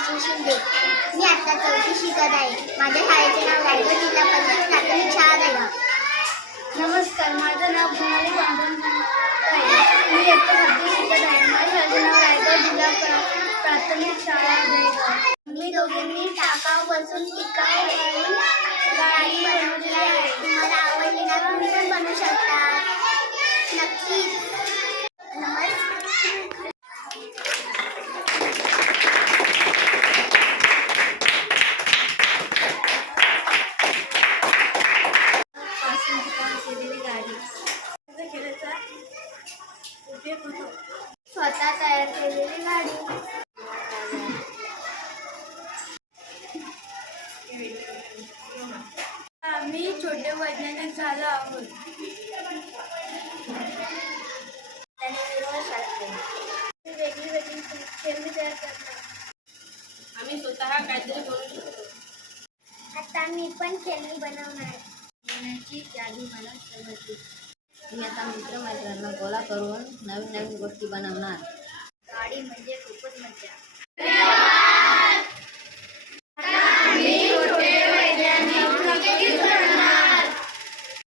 सचिन शिंदे. मी आता 4थी शिकत आहे. माझ्या शाळेचे नाव रायगड जिल्हा परिषद प्राथमिक शाळा दहिगाव. नमस्कार, माझं नाव भुनाली पांडुरंग आहे. मी इयत्ता 7वी शिकत आहे. माझ्या शाळेचे नाव रायगड जिल्हा प्राथमिक शाळा दहिगाव. मी दोघींनी टाकाऊपासून टिकाऊ गाडी बनवली आहे. तुम्हाला आवडली ना? तुम्ही पण बनवू शकता. नक्कीच. नमस्कार. खेळाचा उपयोग होतो. स्वतः तयार केलेली गाडी. आम्ही छोटे वैज्ञानिक झालो आहोत. त्याने निर्वशास्त्र वेगळी वेगळी खेळणी तयार करतात. आम्ही स्वतः काहीतरी बनवू शकतो. आता मी पण खेळणी बनवणार. बोलण्याची जादू मला समजली. मी आता मित्रमैत्रिणींना गोळा करून नवीन नवीन गोष्टी बनवणार. गाडी म्हणजे खूपच मजा.